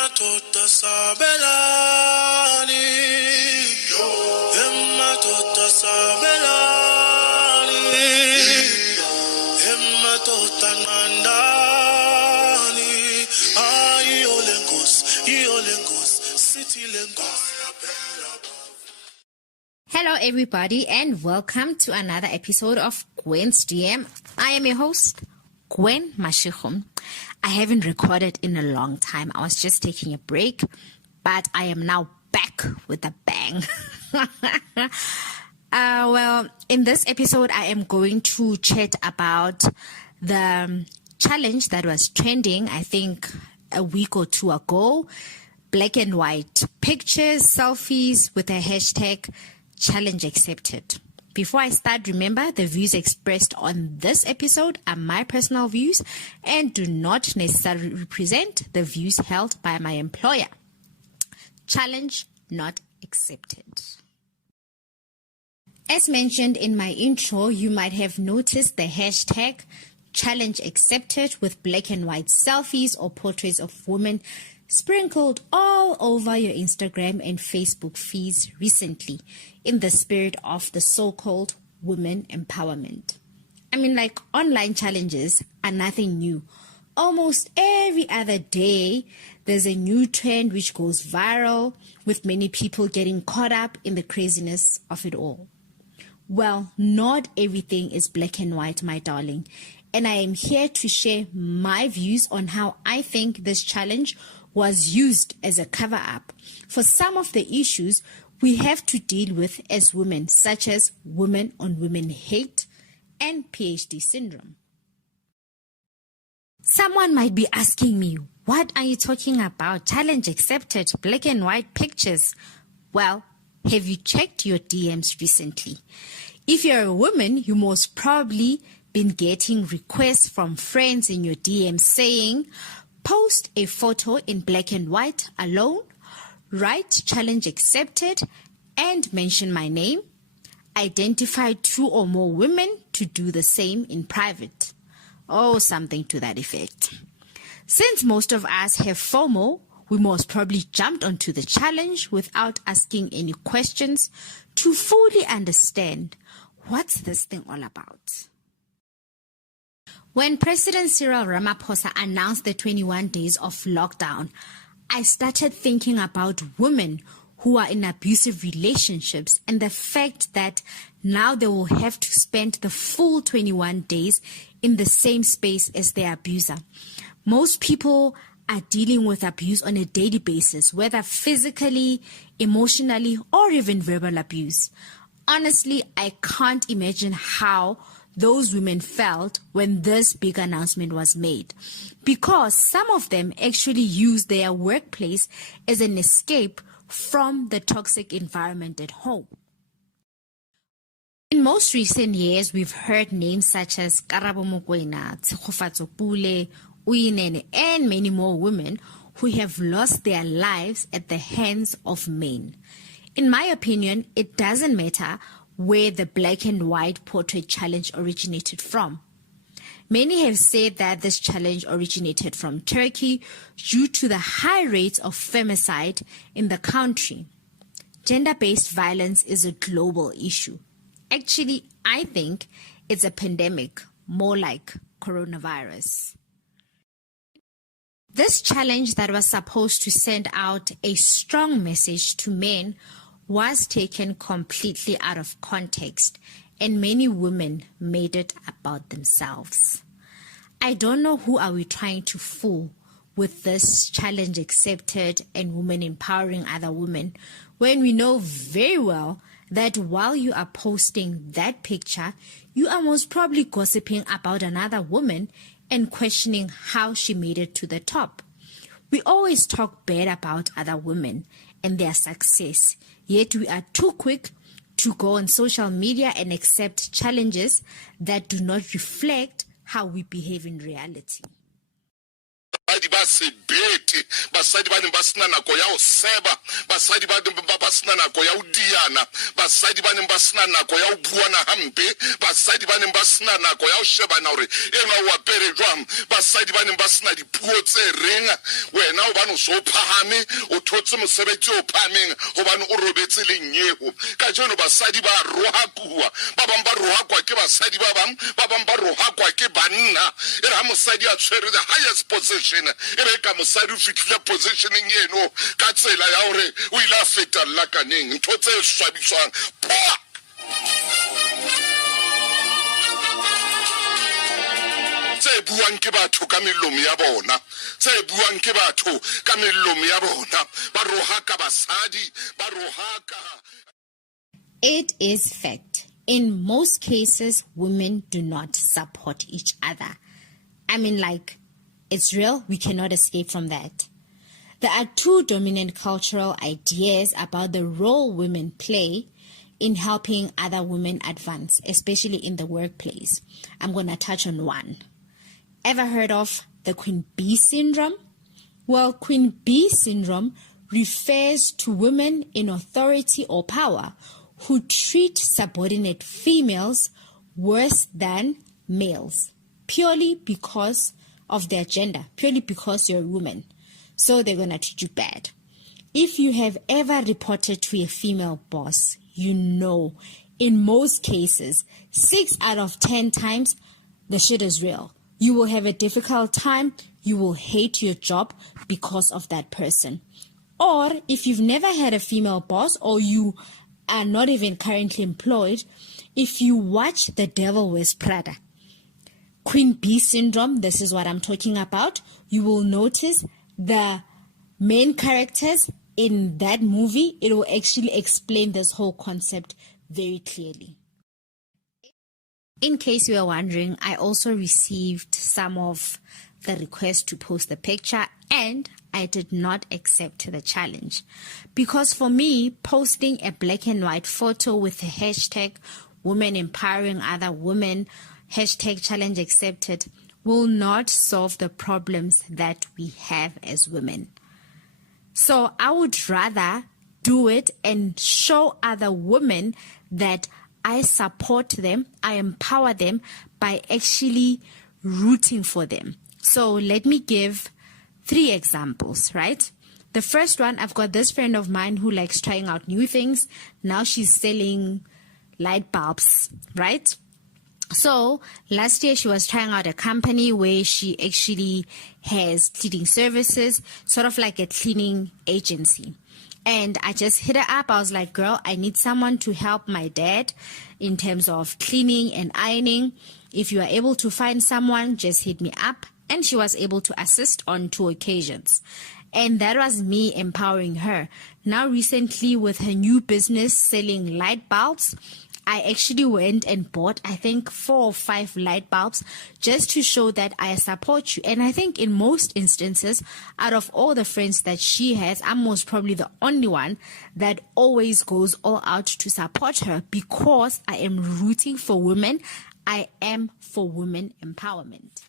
Madoda sabelani, Madoda sabelani, Madoda nandani, Iolengus, City Lengos. Hello everybody and welcome to another episode of GwEN'S DM. I am your host, Gwen Mashikho. I haven't recorded in a long time. I was just taking a break, but I am now back with a bang. Well, in this episode, I am going to chat about the challenge that was trending, I think, a week or two ago. Black and white pictures, selfies with a hashtag challenge accepted. Before I start, remember the views expressed on this episode are my personal views and do not necessarily represent the views held by my employer. Challenge not accepted. As mentioned in my intro, you might have noticed the hashtag challenge accepted with black and white selfies or portraits of women sprinkled all over your Instagram and Facebook feeds recently in the spirit of the so-called women empowerment. I mean, like, online challenges are nothing new. Almost every other day, there's a new trend which goes viral, with many people getting caught up in the craziness of it all. Well, not everything is black and white, my darling, and I am here to share my views on how I think this challenge was used as a cover-up for some of the issues we have to deal with as women, such as women-on-women hate and PhD syndrome. Someone might be asking me, what are you talking about? Challenge accepted, black and white pictures. Well, have you checked your DMs recently? If you're a woman, you most probably been getting requests from friends in your DMs saying, post a photo in black and white alone, write challenge accepted, and mention my name. Identify 2 or more women to do the same in private. Oh, something to that effect. Since most of us have FOMO, we most probably jumped onto the challenge without asking any questions to fully understand what's this thing all about. When President Cyril Ramaphosa announced the 21 days of lockdown, I started thinking about women who are in abusive relationships and the fact that now they will have to spend the full 21 days in the same space as their abuser. Most people are dealing with abuse on a daily basis, whether physically, emotionally, or even verbal abuse. Honestly, I can't imagine how those women felt when this big announcement was made, because some of them actually use their workplace as an escape from the toxic environment at home. In most recent years, we've heard names such as Karabo Mokoena, Tshekgofatso Pule, Uyinene, and many more women who have lost their lives at the hands of men. In my opinion, it doesn't matter where the black and white portrait challenge originated from. Many have said that this challenge originated from Turkey due to the high rates of femicide in the country. Gender-based violence is a global issue. Actually, I think it's a pandemic, more like coronavirus. This challenge that was supposed to send out a strong message to men was taken completely out of context, and many women made it about themselves. I don't know who are we trying to fool with this challenge accepted and women empowering other women, when we know very well that while you are posting that picture, you are most probably gossiping about another woman and questioning how she made it to the top. We always talk bad about other women and their success, yet we are too quick to go on social media and accept challenges that do not reflect how we behave in reality. Ba sebete seriti, basadi ba neng ba sena nako ya ho seba, basadi ba neng ba sena nako ya ho diana, basadi ba neng ba sena nako ya ho buana hampe, basadi ba neng ba sena nako ya ho shebana hore enwa o apere jwang, basadi ba neng ba sena dipuo tse reng. Wena hobane o so phahame, o thotse mosebetsi o phahameng hobane o robetse lenyeho. Ka jeno basadi ba rohakua, ba bang ba rohakwa ke basadi ba bang ba rohakwa ke banna. E re ha mosadi a tshwere the highest position, e re ka mosadi o fitlhile positioneng eno ka tsela ya hore o ile a feta lakaneng, ntho tse swabiswang. Tse buang ke batho ka melomo ya bona, tse buang ke batho ka melomo ya bona, ba rohaka basadi, ba rohaka. It is fact. In most cases, women do not support each other. I mean, like, it's real. We cannot escape from that. There are two dominant cultural ideas about the role women play in helping other women advance, especially in the workplace. I'm going to touch on one. Ever heard of the Queen Bee syndrome? Well, Queen Bee syndrome refers to women in authority or power who treat subordinate females worse than males, purely because of their gender, purely because you're a woman. So they're going to treat you bad. If you have ever reported to a female boss, you know, in most cases, 6 out of 10 times, the shit is real. You will have a difficult time. You will hate your job because of that person. Or if you've never had a female boss, or you are not even currently employed, if you watch The Devil Wears Prada, Queen Bee syndrome, this is what I'm talking about. You will notice the main characters in that movie. It will actually explain this whole concept very clearly. In case you are wondering, I also received some of the requests to post the picture, and I did not accept the challenge. Because for me, posting a black and white photo with the hashtag women empowering other women, hashtag challenge accepted, will not solve the problems that we have as women. So I would rather do it and show other women that I support them, I empower them by actually rooting for them. So let me give 3 examples, right? The first one, I've got this friend of mine who likes trying out new things. Now she's selling light bulbs, right? So last year she was trying out a company where she actually has cleaning services, sort of like a cleaning agency. And I just hit her up. I was like, girl, I need someone to help my dad in terms of cleaning and ironing. If you are able to find someone, just hit me up. And she was able to assist on 2 occasions. And that was me empowering her. Now recently with her new business selling light bulbs, I actually went and bought, I think, 4 or 5 light bulbs just to show that I support you. And I think in most instances, out of all the friends that she has, I'm most probably the only one that always goes all out to support her because I am rooting for women. I am for women empowerment.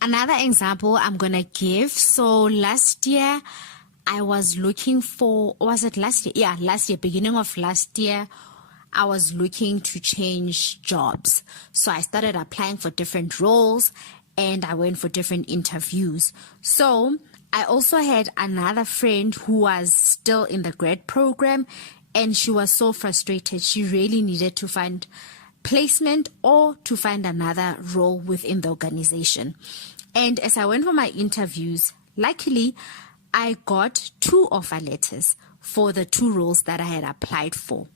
Another example I'm going to give. So last year, I was looking for, was it last year? Yeah, last year, beginning of last year, I was looking to change jobs. So I started applying for different roles and I went for different interviews. So I also had another friend who was still in the grad program and she was so frustrated. She really needed to find placement or to find another role within the organization. And as I went for my interviews, luckily, I got 2 offer letters for the 2 roles that I had applied for.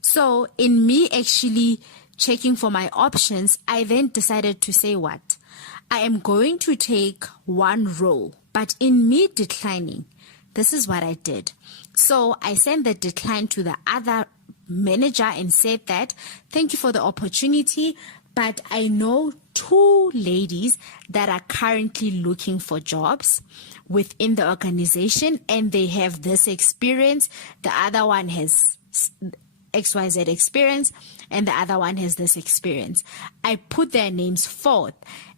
So in me actually checking for my options, I then decided to say what? I am going to take 1 role, but in me declining, this is what I did. So I sent the decline to the other manager and said that, thank you for the opportunity, but I know 2 ladies that are currently looking for jobs within the organization and they have this experience. The other one has XYZ experience and the other one has this experience. I put their names forth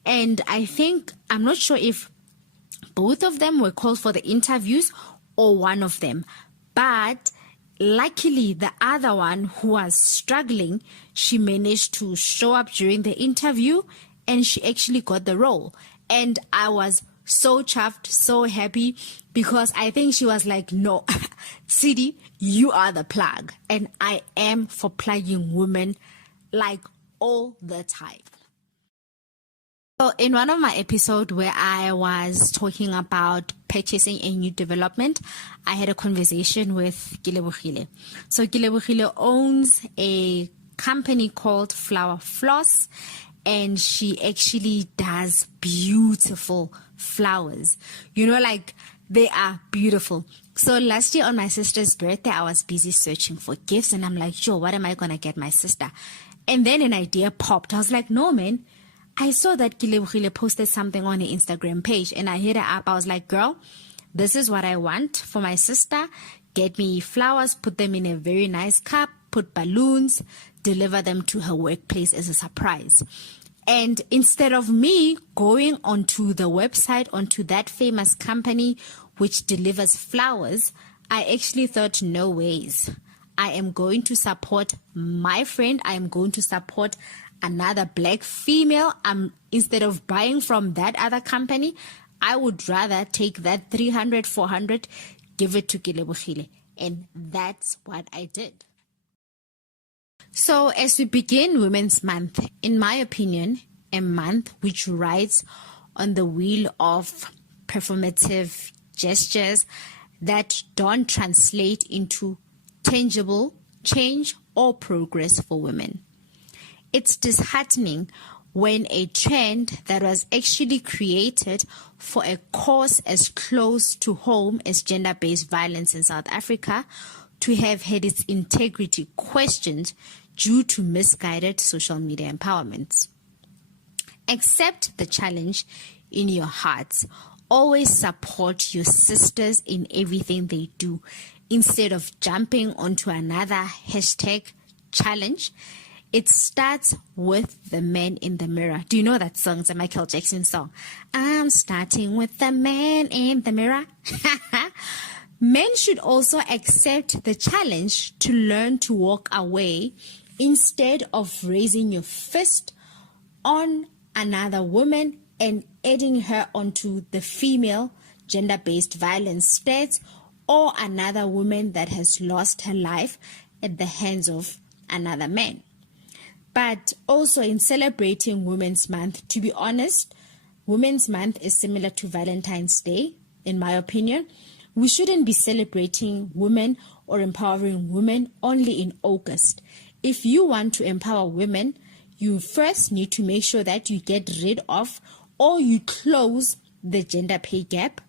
and I think, I'm not sure if both of them were called for the interviews or one of them. But luckily, the other one who was struggling, she managed to show up during the interview and she actually got the role. And I was so chuffed, so happy, because I think she was like, no, Tsidi, you are the plug. And I am for plugging women like all the time. So in one of my episodes where I was talking about purchasing a new development, I had a conversation with GwEN'S. So GwEN'S owns a company called Flower Floss, and she actually does beautiful flowers. You know, like they are beautiful. So last year on my sister's birthday, I was busy searching for gifts, and I'm like, yo, what am I going to get my sister? And then an idea popped. I was like, no, man. I saw that GwEN'S posted something on her Instagram page, and I hit her up. I was like, girl, this is what I want for my sister. Get me flowers, put them in a very nice cup, put balloons, deliver them to her workplace as a surprise. And instead of me going onto the website, onto that famous company which delivers flowers, I actually thought, no ways. I am going to support my friend. I am going to support another black female. Instead of buying from that other company, I would rather take that 300, 400, give it to GwEN'S. And that's what I did. So as we begin Women's Month, in my opinion, a month which rides on the wheel of performative gestures that don't translate into tangible change or progress for women. It's disheartening when a trend that was actually created for a cause as close to home as gender-based violence in South Africa to have had its integrity questioned due to misguided social media empowerment. Accept the challenge in your hearts. Always support your sisters in everything they do instead of jumping onto another hashtag challenge. It starts with the man in the mirror. Do you know that song? It's a Michael Jackson song. I'm starting with the man in the mirror. Men should also accept the challenge to learn to walk away instead of raising your fist on another woman and adding her onto the female gender-based violence stats, or another woman that has lost her life at the hands of another man. But also in celebrating Women's Month, to be honest, Women's Month is similar to Valentine's Day, in my opinion. We shouldn't be celebrating women or empowering women only in August. If you want to empower women, you first need to make sure that you get rid of or you close the gender pay gap.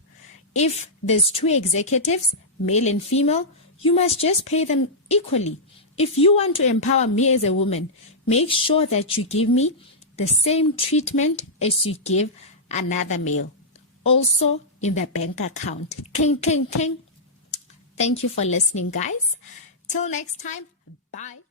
If there's 2 executives, male and female, you must just pay them equally. If you want to empower me as a woman, make sure that you give me the same treatment as you give another male. Also in the bank account. Cling, cling, cling. Thank you for listening, guys. Till next time, bye.